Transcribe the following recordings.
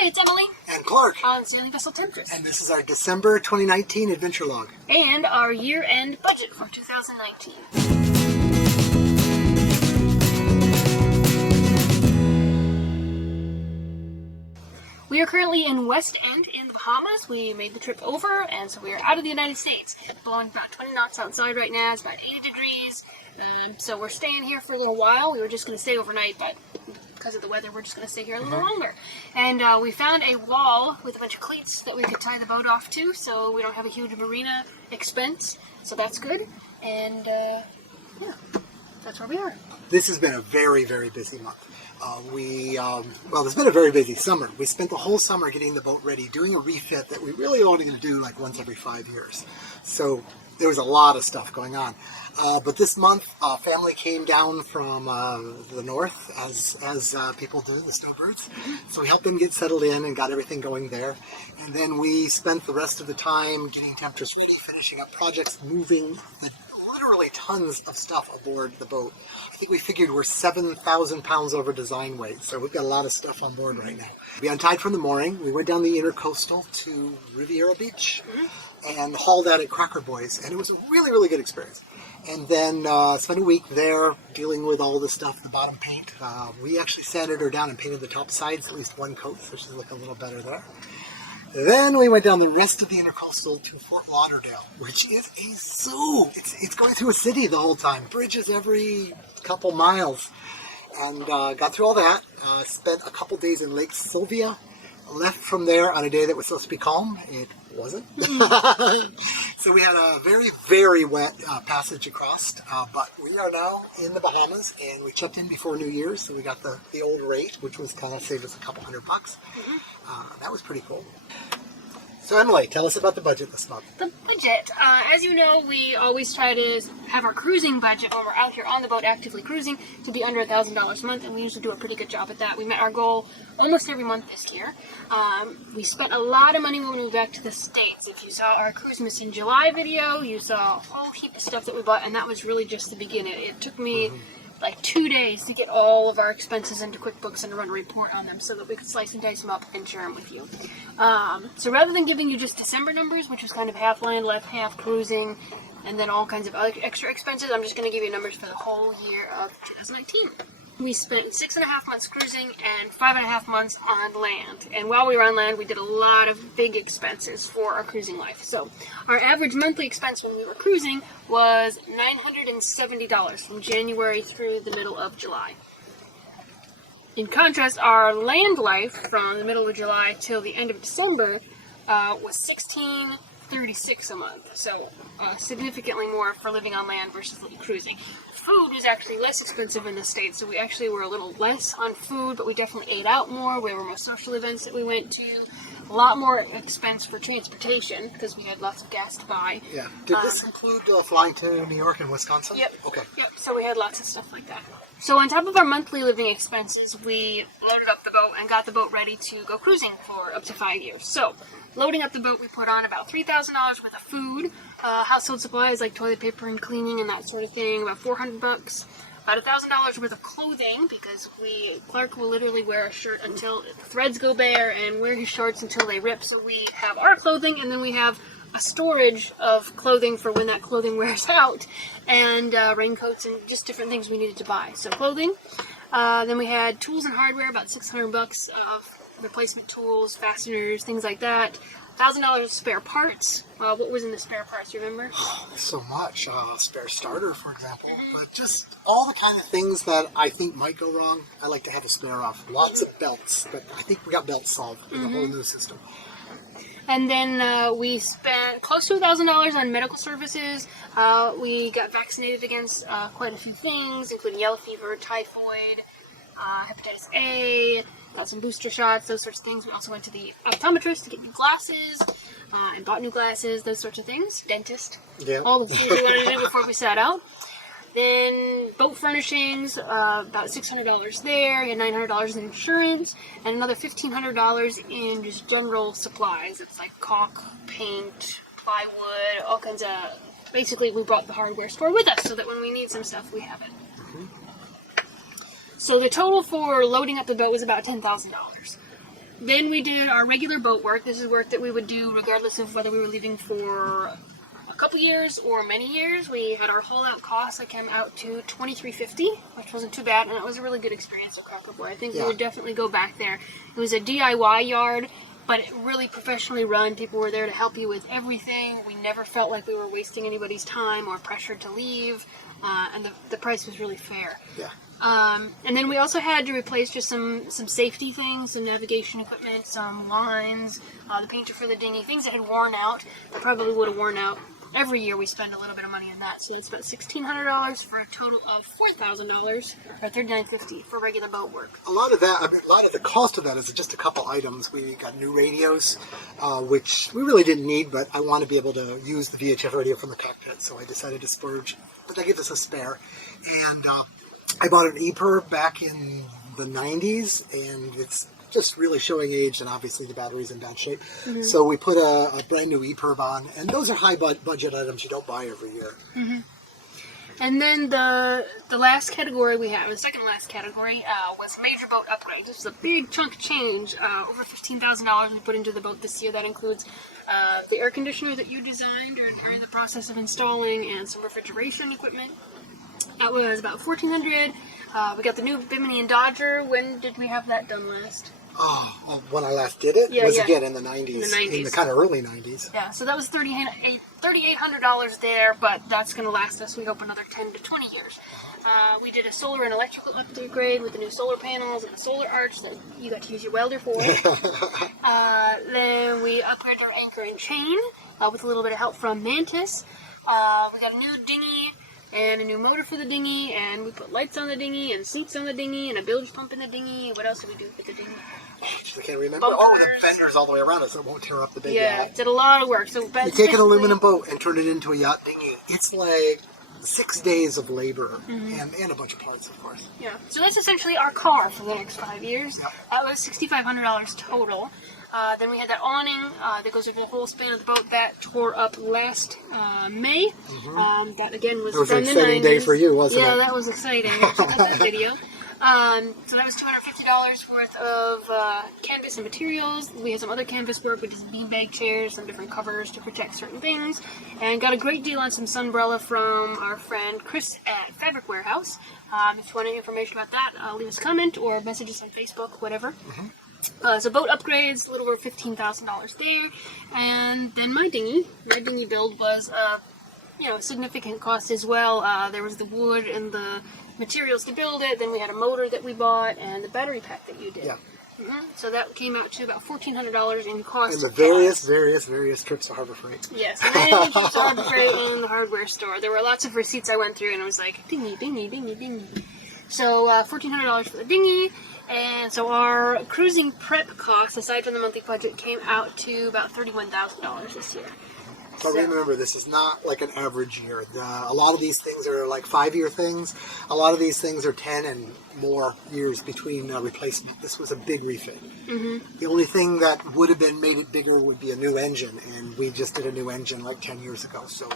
Hi, it's Emily. And Clark. On Sailing Vessel Temptress. And this is our December 2019 adventure log. And our year-end budget for 2019. We are currently in West End in the Bahamas. We made the trip over, and so we are out of the United States. Blowing about 20 knots outside right now. It's about 80 degrees. So we're staying here for a little while. We were just going to stay overnight, but because of the weather, we're just going to stay here a little longer. And we found a wall with a bunch of cleats that we could tie the boat off to, so we don't have a huge marina expense. So that's good. And yeah, that's where we are. This has been a very, very busy month. Well, it's been a very busy summer. We spent the whole summer getting the boat ready, doing a refit that we really only going to do like once every 5 years. So there was a lot of stuff going on. But this month, family came down from the north, as people do, the snowbirds. So we helped them get settled in and got everything going there. And then we spent the rest of the time getting Temptress ready, finishing up projects, moving literally tons of stuff aboard the boat. I think we figured we're 7,000 pounds over design weight, so we've got a lot of stuff on board right now. We untied from the mooring. We went down the intercoastal to Riviera Beach and hauled out at Cracker Boys, and it was a really, really good experience. And then spent a week there dealing with all the stuff, the bottom paint. We actually sanded her down and painted the top sides, at least one coat, so she's looking a little better there. Then we went down the rest of the intercoastal to Fort Lauderdale, which is a zoo. It's going through a city the whole time, bridges every couple miles, and got through all that. Spent a couple days in Lake Sylvia. Left from there on a day that was supposed to be calm. It wasn't. So we had a very, very wet passage across, but we are now in the Bahamas, and we checked in before New Year's, so we got the old rate, which was kind of saved us a couple $100. That was pretty cool. So Emily, tell us about the budget this month. The budget. As you know, we always try to have our cruising budget when we're out here on the boat actively cruising to be under $1,000 a month, and we usually do a pretty good job at that. We met our goal almost every month this year. We spent a lot of money when we moved back to the States. If you saw our Cruisemas in July video, you saw a whole heap of stuff that we bought, and that was really just the beginning. It took me like 2 days to get all of our expenses into QuickBooks and to run a report on them so that we could slice and dice them up and share them with you. So rather than giving you just December numbers, which was kind of half land, left half cruising, and then all kinds of other extra expenses, I'm just going to give you numbers for the whole year of 2019. We spent 6.5 months cruising and 5.5 months on land. And while we were on land, we did a lot of big expenses for our cruising life. So our average monthly expense when we were cruising was $970 from January through the middle of July. In contrast, our land life from the middle of July till the end of December was $1,636 a month. So significantly more for living on land versus cruising. Food was actually less expensive in the States, so we actually were a little less on food, but we definitely ate out more. There were more social events that we went to. A lot more expense for transportation, because we had lots of gas to buy. Yeah. Did this include flying to New York and Wisconsin? Yep. Okay. Yep, so we had lots of stuff like that. So on top of our monthly living expenses, we loaded up the boat and got the boat ready to go cruising for up to 5 years. So, loading up the boat, we put on about $3,000 worth of food, household supplies like toilet paper and cleaning and that sort of thing, about $400, about $1,000 worth of clothing, because Clark will literally wear a shirt until the threads go bare and wear his shorts until they rip. So we have our clothing, and then we have a storage of clothing for when that clothing wears out, and raincoats and just different things we needed to buy. So clothing. Then we had tools and hardware, about $600 of replacement tools, fasteners, things like that. $1,000 of spare parts. What was in the spare parts, you remember? So much. Spare starter, for example. But just all the kind of things that I think might go wrong, I like to have a spare of. Lots of belts, but I think we got belts solved in the whole new system. And then we spent close to $1,000 on medical services. We got vaccinated against quite a few things, including yellow fever, typhoid, hepatitis A, got some booster shots, those sorts of things. We also went to the optometrist to get new glasses, and bought new glasses, those sorts of things. Dentist. Yeah. All the things we wanted to do before we set out. Then boat furnishings, about $600 there, you had $900 in insurance, and another $1,500 in just general supplies. It's like caulk, paint, plywood, all kinds of... Basically, we brought the hardware store with us so that when we need some stuff, we have it. So the total for loading up the boat was about $10,000. Then we did our regular boat work. This is work that we would do regardless of whether we were leaving for a couple years or many years. We had our haul out cost that came out to $23.50, which wasn't too bad, and it was a really good experience at Cracker Boy. I think we would definitely go back there. It was a DIY yard, but really professionally run. People were there to help you with everything. We never felt like we were wasting anybody's time or pressured to leave, and the price was really fair. Yeah. And then we also had to replace just some safety things, some navigation equipment, some lines, the painter for the dinghy, things that had worn out, that probably would have worn out. Every year we spend a little bit of money on that, so it's about $1,600 for a total of $4,000, or $39.50 for regular boat work. A lot of that, a lot of the cost of that is just a couple items. We got new radios, which we really didn't need, but I want to be able to use the VHF radio from the cockpit, so I decided to splurge. But that gives us a spare. And I bought an EPIR back in the 90s, and it's just really showing age, and obviously the battery's in bad shape. So we put a brand new EPIR on, and those are high budget items you don't buy every year. And then the last category we have, the second last category, was major boat upgrades. This is a big chunk of change, over $15,000 we put into the boat this year. That includes the air conditioner that you designed or are in the process of installing, and some refrigeration equipment. That was about $1,400. We got the new Bimini and Dodger. When did we have that done last? Oh, when I last did it? Again in the 90s. In the 90s. In the kind of early 90s. Yeah, so that was $3,800 there, but that's going to last us, we hope, another 10 to 20 years. We did a solar and electrical upgrade with the new solar panels and the solar arch that you got to use your welder for. Then we upgraded our anchor and chain with a little bit of help from Mantis. We got a new dinghy and a new motor for the dinghy, and we put lights on the dinghy and seats on the dinghy and a bilge pump in the dinghy. What else did we do with the dinghy? I can't remember. The fenders all the way around it so it won't tear up the big yacht. Did a lot of work. So you take an aluminum boat and turn it into a yacht dinghy. It's like 6 days of labor and a bunch of parts, of course. Yeah. So that's essentially our car for the next 5 years. Yep. That was $6,500 total. Then we had that awning that goes over the whole span of the boat that tore up last May. That again was from the 90s. It was an exciting day for you, wasn't it? Yeah, that was exciting. Check out that video. So that was $250 worth of canvas and materials. We had some other canvas work with just beanbag chairs, some different covers to protect certain things, and got a great deal on some sunbrella from our friend Chris at Fabric Warehouse. If you want any information about that, leave us a comment or message us on Facebook, whatever. So boat upgrades, a little over $15,000 there, and then my dinghy build was significant cost as well. There was the wood and the materials to build it, then we had a motor that we bought, and the battery pack that you did. Yeah. So that came out to about $1,400 in cost. And the various trips to Harbor Freight. Yes, and then trips to Harbor Freight and the hardware store. There were lots of receipts I went through, and I was like, dinghy. So $1,400 for the dinghy. And so our cruising prep costs, aside from the monthly budget, came out to about $31,000 this year. So remember, this is not like an average year. A lot of these things are like 5-year things. A lot of these things are 10 and more years between replacement. This was a big refit. The only thing that would have made it bigger would be a new engine, and we just did a new engine like 10 years ago. So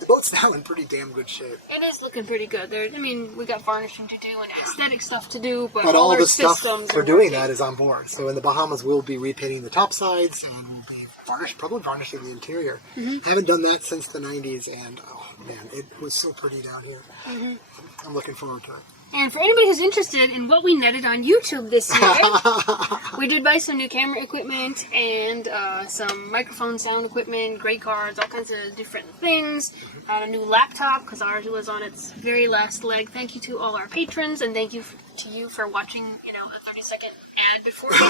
the boat's now in pretty damn good shape. It is looking pretty good. We got varnishing to do and aesthetic stuff to do, but all our the stuff systems for doing that is on board. So in the Bahamas, we'll be repainting the top sides, and we'll be probably varnishing the interior. Haven't done that since the 90s, and oh man, it was so pretty down here. I'm looking forward to it. And for anybody who's interested in what we netted on YouTube this year, we did buy some new camera equipment and some microphone sound equipment, grade cards, all kinds of different things. A new laptop, because ours was on its very last leg. Thank you to all our patrons, and thank you to you for watching, a 30-second ad before we did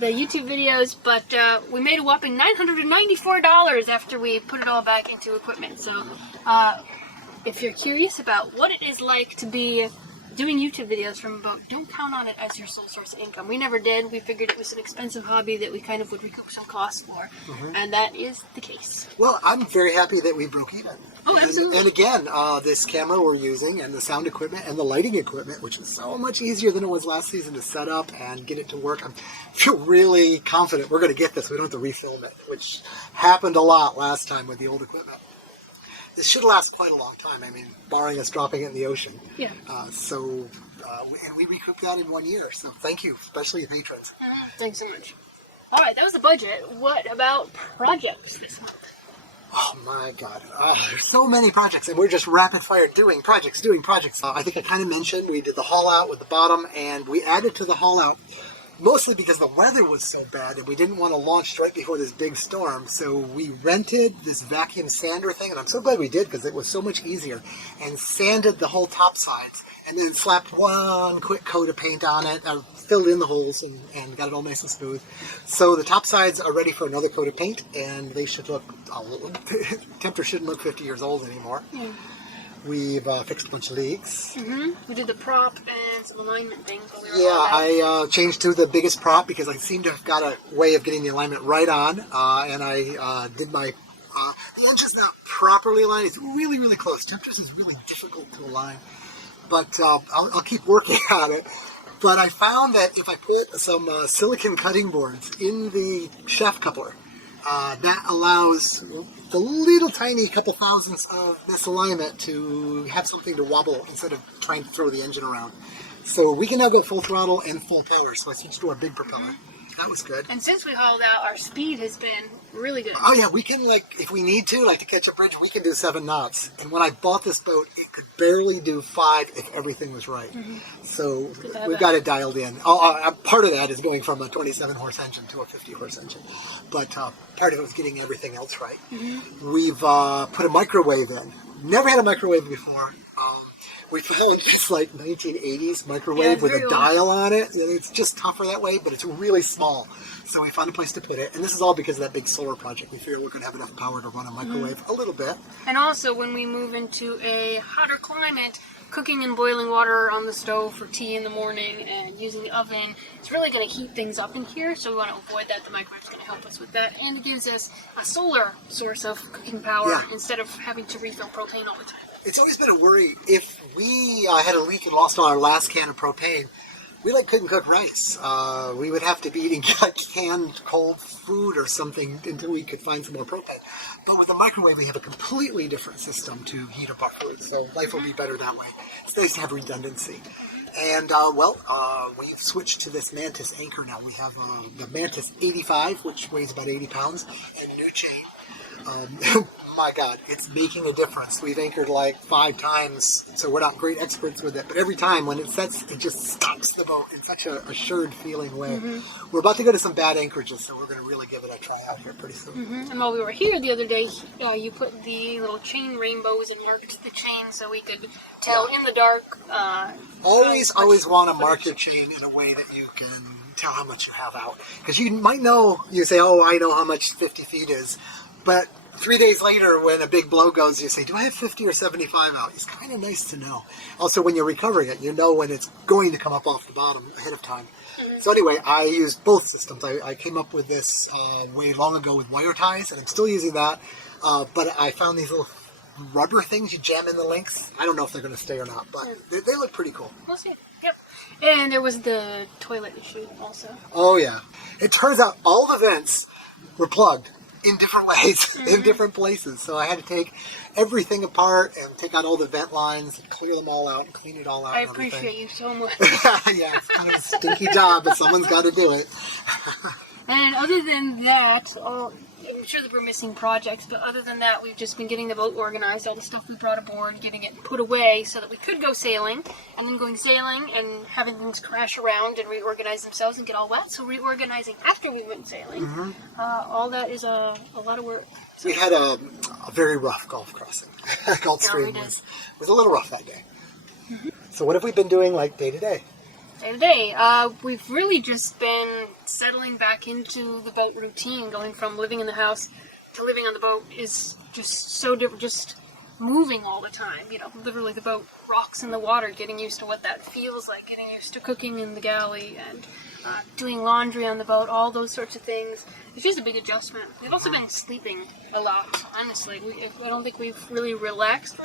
the YouTube videos. But we made a whopping $994 after we put it all back into equipment. So if you're curious about what it is like to be doing YouTube videos from a boat, don't count on it as your sole source of income. We never did. We figured it was an expensive hobby that we kind of would recoup some costs for, and that is the case. Well, I'm very happy that we broke even. Oh, absolutely. And again, this camera we're using, and the sound equipment, and the lighting equipment, which is so much easier than it was last season to set up and get it to work. I feel really confident we're going to get this. We don't have to refilm it, which happened a lot last time with the old equipment. This should last quite a long time. I mean, barring us dropping it in the ocean. Yeah. So and we recouped that in 1 year. So thank you, especially patrons. Thanks so much. All right, that was the budget. What about projects this month? Oh my God, there's so many projects, and we're just rapid fire doing projects. I think I kind of mentioned we did the haul out with the bottom, and we added to the haul out mostly because the weather was so bad and we didn't want to launch right before this big storm. So we rented this vacuum sander thing, and I'm so glad we did because it was so much easier, and sanded the whole top sides and then slapped one quick coat of paint on it, filled in the holes and got it all nice and smooth. So the top sides are ready for another coat of paint, and they should look, Tempter shouldn't look 50 years old anymore. Mm. We've fixed a bunch of leaks. Mm-hmm. We did the prop and some alignment things. I changed to the biggest prop because I seem to have got a way of getting the alignment right on, and I did my... the engine's not properly aligned. It's really, really close. Tempter's is really difficult to align, but I'll keep working on it. But I found that if I put some silicon cutting boards in the shaft coupler, that allows the little tiny couple thousandths of misalignment to have something to wobble instead of trying to throw the engine around. So we can now go full throttle and full power. So I switched to our big propeller. That was good. And since we hauled out, our speed has been really good. Oh yeah, we can, like, if we need to, like to catch a bridge, we can do 7 knots. And when I bought this boat, it could barely do 5 if everything was right. Mm-hmm. So we've got it dialed in. Part of that is going from a 27 horse engine to a 50 horse engine. But part of it was getting everything else right. Mm-hmm. We've put a microwave in. Never had a microwave before. We found this like 1980s microwave with a dial on it. It's just tougher that way, but it's really small. So we found a place to put it. And this is all because of that big solar project. We figured we're going to have enough power to run a microwave a little bit. And also when we move into a hotter climate, cooking and boiling water on the stove for tea in the morning and using the oven, it's really going to heat things up in here. So we want to avoid that. The microwave's going to help us with that. And it gives us a solar source of cooking power instead of having to refill propane all the time. It's always been a worry. If we had a leak and lost all our last can of propane, we couldn't cook rice. We would have to be eating canned cold food or something until we could find some more propane. But with the microwave, we have a completely different system to heat up our food, so life will be better that way. It's nice to have redundancy. And, we've switched to this Mantis anchor now. We have the Mantis 85, which weighs about 80 pounds, and new chain. My God, it's making a difference. We've anchored like 5 times, so we're not great experts with it, but every time when it sets, it just stops the boat in such a assured feeling way. Mm-hmm. We're about to go to some bad anchorages, so we're going to really give it a try out here pretty soon. Mm-hmm. And while we were here the other day, you put the little chain rainbows and marked the chain so we could tell in the dark. Always want to mark your chain in a way that you can tell how much you have out. Because you might know, you say, oh, I know how much 50 feet is, but 3 days later, when a big blow goes, you say, do I have 50 or 75 out? It's kind of nice to know. Also, when you're recovering it, you know when it's going to come up off the bottom ahead of time. Mm-hmm. So anyway, I used both systems. I came up with this way long ago with wire ties, and I'm still using that. But I found these little rubber things you jam in the links. I don't know if they're going to stay or not, but they look pretty cool. We'll see. Yep. And there was the toilet issue also. Oh, yeah. It turns out all the vents were plugged in different ways, in different places. So I had to take everything apart and take out all the vent lines and clear them all out and clean it all out. I appreciate you so much. Yeah, it's kind of a stinky job, but someone's got to do it. And other than that, I'm sure that we're missing projects, but other than that, we've just been getting the boat organized, all the stuff we brought aboard, getting it put away so that we could go sailing, and then going sailing and having things crash around and reorganize themselves and get all wet. So reorganizing after we went sailing, all that is a lot of work. So we had a very rough Gulf crossing. Gulf Stream was a little rough that day. Mm-hmm. So what have we been doing like day to day? Day, we've really just been settling back into the boat routine. Going from living in the house to living on the boat is just so different. Just moving all the time, literally the boat rocks in the water, getting used to what that feels like, getting used to cooking in the galley and doing laundry on the boat, all those sorts of things. It's just a big adjustment. We've also been sleeping a lot, honestly. I don't think we've really relaxed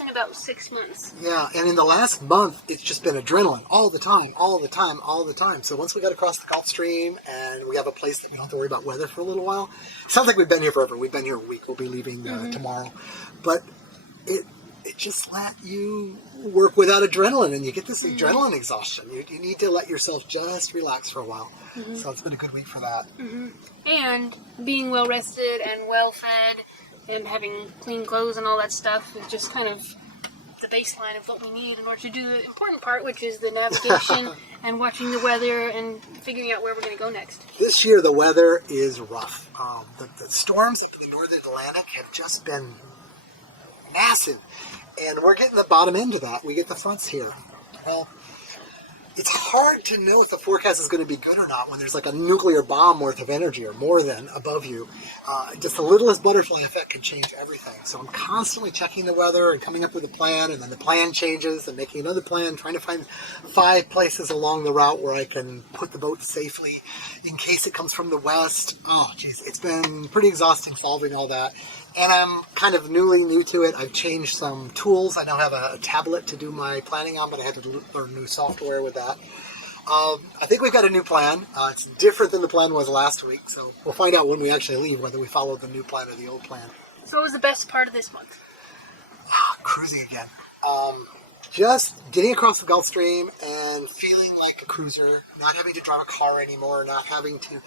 in about 6 months. Yeah, and in the last month, it's just been adrenaline all the time. So once we got across the Gulf Stream and we have a place that we don't have to worry about weather for a little while, it sounds like we've been here forever. We've been here a week. We'll be leaving tomorrow. But it just let you work without adrenaline, and you get this adrenaline exhaustion. You need to let yourself just relax for a while. So it's been a good week for that. And being well rested and well fed and having clean clothes and all that stuff is just kind of the baseline of what we need in order to do the important part, which is the navigation and watching the weather and figuring out where we're going to go next. This year the weather is rough. The storms up in the northern Atlantic have just been massive, and we're getting the bottom end of that. We get the fronts here. Well, it's hard to know if the forecast is going to be good or not when there's like a nuclear bomb worth of energy or more than above you. Just the littlest butterfly effect can change everything. So I'm constantly checking the weather and coming up with a plan, and then the plan changes and making another plan, trying to find 5 places along the route where I can put the boat safely in case it comes from the west. Oh, geez, it's been pretty exhausting solving all that. And I'm kind of new to it. I've changed some tools. I now have a tablet to do my planning on, but I had to learn new software with that. I think we've got a new plan. It's different than the plan was last week, so we'll find out when we actually leave whether we follow the new plan or the old plan. So what was the best part of this month? Cruising again. Just getting across the Gulf Stream and feeling like a cruiser, not having to drive a car anymore, not having to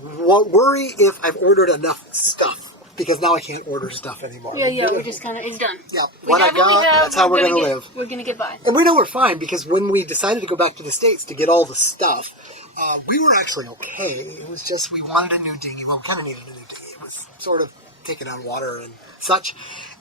worry if I've ordered enough stuff. Because now I can't order stuff anymore. Yeah, we're just kind of, it's done. Yeah, what I got, that's how we're going to live. We're going to get by. And we know we're fine, because when we decided to go back to the States to get all the stuff, we were actually okay. It was just we wanted a new dinghy. Well, we kind of needed a new dinghy. It was sort of taking on water and such.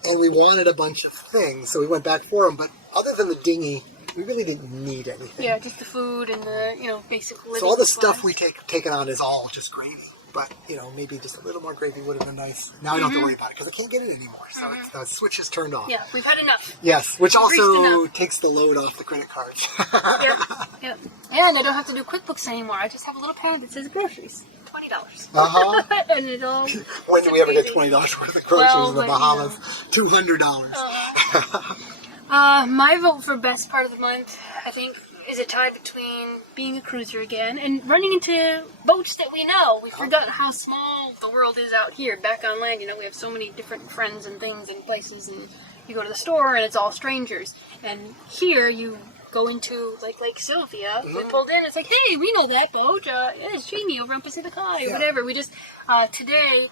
And we wanted a bunch of things, so we went back for them. But other than the dinghy, we really didn't need anything. Yeah, just the food and the, basic living So all the supplies. stuff we taken on is all just gravy. But, maybe just a little more gravy would have been nice. Now I don't have to worry about it because I can't get it anymore. So the switch is turned off. Yeah, we've had enough. Yes, which We've also takes the load off the credit cards. Yep. And I don't have to do QuickBooks anymore. I just have a little pad that says groceries. $20. Uh-huh. And it all... When do we ever get $20 worth of groceries in the Bahamas? $200. My vote for best part of the month, I think, is a tie between being a cruiser again and running into boats that we know. We've forgotten how small the world is out here. Back on land, we have so many different friends and things and places, and you go to the store and it's all strangers. And here you go into like Lake Sylvia, we pulled in, it's like, hey, we know that boat. It's Jamie over on Pacific High or whatever. We just, today,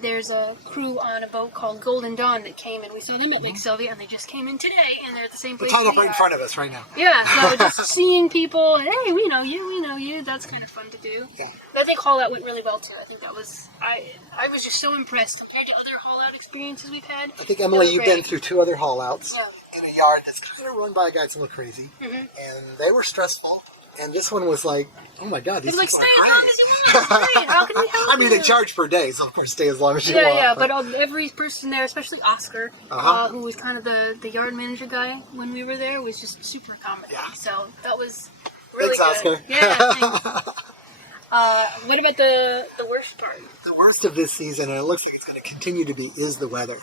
there's a crew on a boat called Golden Dawn that came in. We saw them at Lake Sylvia, and they just came in today, and they're at the same place. They're tied up right in front of us right now. Yeah, so just seeing people, hey, we know you, that's kind of fun to do. Yeah. I think haul out went really well too. I think that was, I was just so impressed compared to other haul out experiences we've had. I think, Emily, you've been through 2 other haul outs in a yard that's kind of run by a guy that's a little crazy, and they were stressful. And this one was like, oh my God, these It was like, people stay are as long as you want. Stay. How can we help I mean, you? they charge per day, so of course stay as long as you want. Yeah, but every person there, especially Oscar, who was kind of the yard manager guy when we were there, was just super accommodating. Yeah. So that was really Thanks, good. Oscar. Yeah, thanks. What about the worst part? The worst of this season, and it looks like it's going to continue to be, is the weather.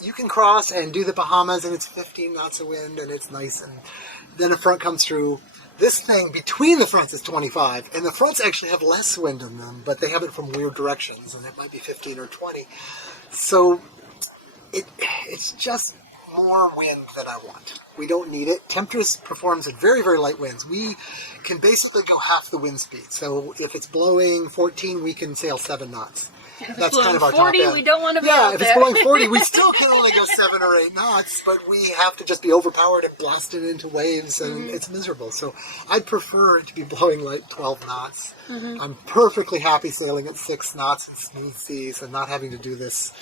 You can cross and do the Bahamas, and it's 15 knots of wind, and it's nice, and then a front comes through. This thing between the fronts is 25, and the fronts actually have less wind in them, but they have it from weird directions, and it might be 15 or 20. So it's just more wind than I want. We don't need it. Temptress performs at very, very light winds. We can basically go half the wind speed. So if it's blowing 14, we can sail 7 knots. That's kind of our 40, top end. we don't want to be out if there. it's blowing 40, we still can only go 7 or 8 knots, but we have to just be overpowered and blasted into waves, and it's miserable. So I'd prefer it to be blowing like 12 knots. I'm perfectly happy sailing at 6 knots in smooth seas and not having to do this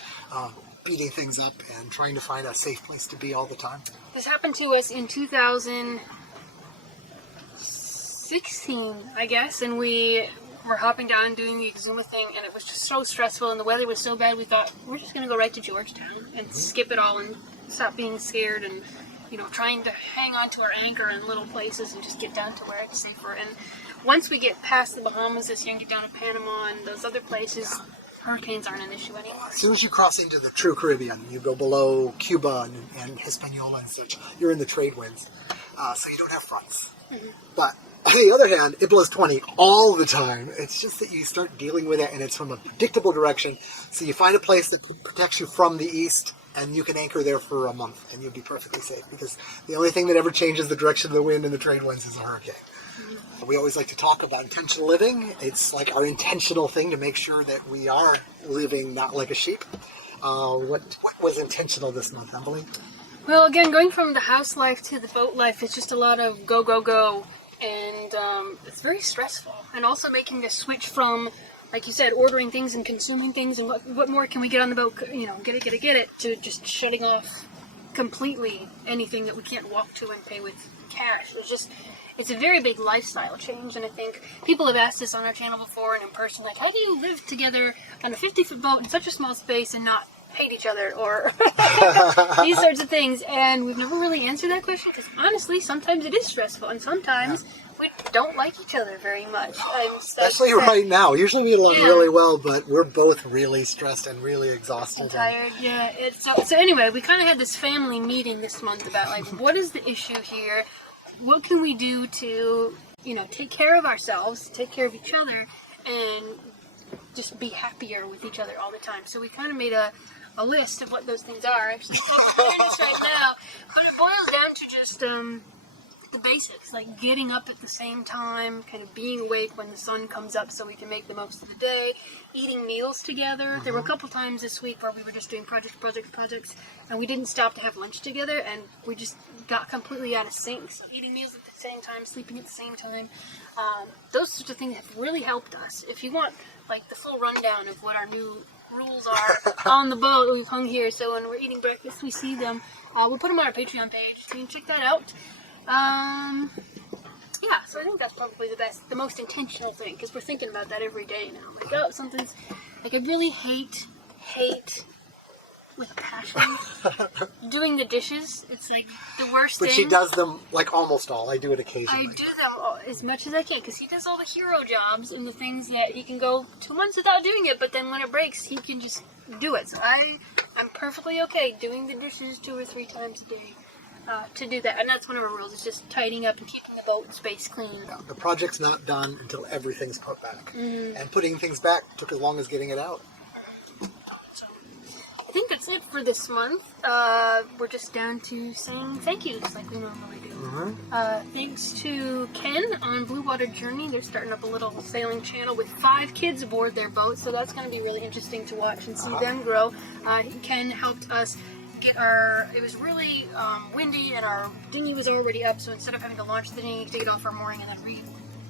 beating things up and trying to find a safe place to be all the time. This happened to us in 2016, I guess, and we were hopping down and doing the Exuma thing, and it was just so stressful, and the weather was so bad, we thought, we're just going to go right to Georgetown and skip it all and stop being scared and, trying to hang on to our anchor in little places and just get down to where it's safer. And once we get past the Bahamas this year and get down to Panama and those other places, hurricanes aren't an issue anymore. As soon as you cross into the true Caribbean, you go below Cuba and Hispaniola and such, you're in the trade winds. So you don't have fronts. But on the other hand, it blows 20 all the time. It's just that you start dealing with it, and it's from a predictable direction. So you find a place that protects you from the east, and you can anchor there for a month, and you'll be perfectly safe, because the only thing that ever changes the direction of the wind and the trade winds is a hurricane. We always like to talk about intentional living. It's like our intentional thing to make sure that we are living not like a sheep. What was intentional this month, Emily? Well, again, going from the house life to the boat life, it's just a lot of go, go, go. And it's very stressful. And also making the switch from, like you said, ordering things and consuming things and what more can we get on the boat, get it, to just shutting off completely anything that we can't walk to and pay with cash. It's a very big lifestyle change, and I think people have asked us on our channel before and in person, like, how do you live together on a 50-foot boat in such a small space and not hate each other or these sorts of things? And we've never really answered that question, because honestly, sometimes it is stressful, and sometimes we don't like each other very much. Especially right now. Usually we get along really well, but we're both really stressed and really exhausted. And tired, yeah. So anyway, we kind of had this family meeting this month about, like, what is the issue here? What can we do to, take care of ourselves, take care of each other, and just be happier with each other all the time? So we kind of made a list of what those things are. Actually, I'm this right now, but it boils down to just the basics, like getting up at the same time, kind of being awake when the sun comes up so we can make the most of the day, eating meals together. There were a couple times this week where we were just doing projects, and we didn't stop to have lunch together, and we just got completely out of sync. So eating meals at the same time, sleeping at the same time, those sorts of things have really helped us. If you want, like, the full rundown of what our new rules are on the boat, we've hung here, so when we're eating breakfast, we see them. We'll put them on our Patreon page, so you can check that out. So I think that's probably the most intentional thing, because we're thinking about that every day now. Like, oh, something's, like, I really hate with a passion doing the dishes. It's like the worst thing. But she does them, like, almost all. I do it occasionally. I do them as much as I can, because he does all the hero jobs and the things that he can go 2 months without doing it, but then when it breaks, he can just do it. So I'm perfectly okay doing the dishes 2 or 3 times a day. To do that, and that's one of our rules. It's just tidying up and keeping the boat space clean. Yeah, the project's not done until everything's put back, and putting things back took as long as getting it out. So I think that's it for this month. We're just down to saying thank yous like we normally do. Thanks to Ken on Blue Water Journey. They're starting up a little sailing channel with 5 kids aboard their boat, so that's going to be really interesting to watch and see them grow. Ken helped us it was really windy, and our dinghy was already up, so instead of having to launch the dinghy, take it off our mooring, and then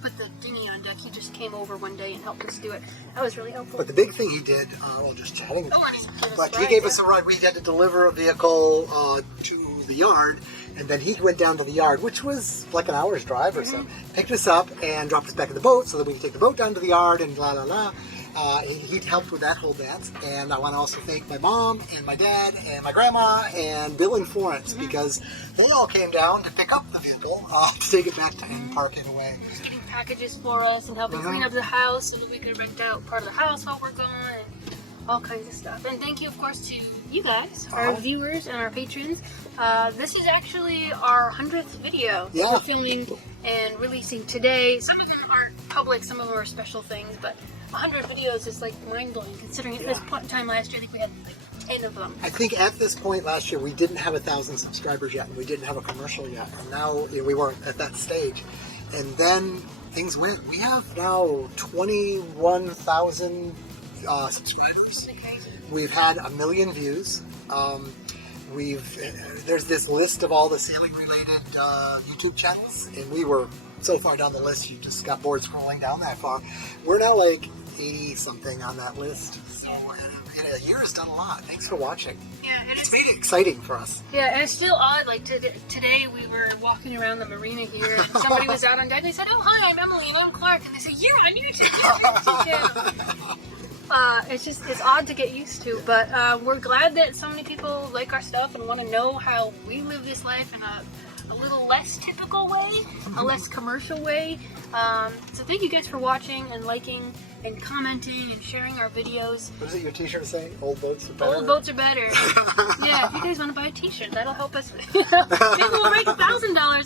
put the dinghy on deck, he just came over one day and helped us do it. That was really helpful. But the big thing he did, just chatting, he gave us a ride. We had to deliver a vehicle to the yard, and then he went down to the yard, which was like an hour's drive or so, picked us up and dropped us back in the boat so that we could take the boat down to the yard and blah, blah, blah. He helped with that whole dance, and I want to also thank my mom and my dad and my grandma and Bill and Florence, because they all came down to pick up the vehicle to take it back and park it away. Getting packages for us and helping clean up the house so that we could rent out part of the house while we're gone, and all kinds of stuff. And thank you, of course, to you guys, our viewers and our patrons. This is actually our 100th video that we're filming and releasing today. Some of them aren't public, some of them are special things, but 100 videos is, like, mind-blowing, considering at this point in time last year, I think we had like 10 of them. I think at this point last year, we didn't have 1,000 subscribers yet, and we didn't have a commercial yet, and now we weren't at that stage. And then things went. We have now 21,000 subscribers. Crazy. We've had 1 million views. There's this list of all the sailing-related YouTube channels, and we were so far down the list, you just got bored scrolling down that far. We're now like 80-something on that list. So, and a year has done a lot. Thanks for watching. Yeah, it's really exciting for us. Yeah, and it's still odd. Like today, we were walking around the marina here, and somebody was out on deck. They said, "Oh, hi, I'm Emily, and I'm Clark." And they said, "Yeah, I'm YouTube. It's odd to get used to, but we're glad that so many people like our stuff and want to know how we live this life in a little less typical way, a less commercial way. So thank you guys for watching and liking and commenting and sharing our videos. What does your t-shirt say? Old boats are better? Old boats are better. Yeah, if you guys want to buy a t-shirt, that'll help us. Maybe we'll make $1,000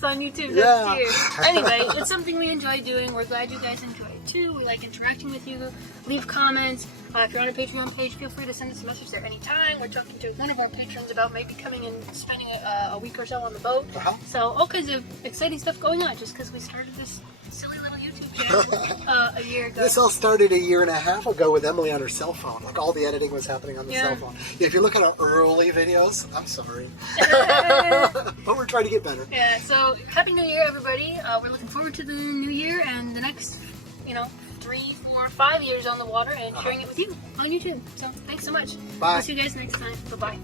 on YouTube next year. Anyway, it's something we enjoy doing. We're glad you guys enjoy it too. We like interacting with you. Leave comments. If you're on a Patreon page, feel free to send us a message there anytime. We're talking to one of our patrons about maybe coming and spending a week or so on the boat. So all kinds of exciting stuff going on just because we started this silly little YouTube channel a year ago. This all started a year and a half ago with Emily on her cell phone. Like all the editing was happening on the cell phone. Yeah, if you look at our early videos, I'm sorry. But we're trying to get better. Yeah, so Happy New Year, everybody. We're looking forward to the new year and the next, 3, 4, 5 years on the water and sharing it with you on YouTube. So thanks so much. Bye. We'll see you guys next time. Bye-bye.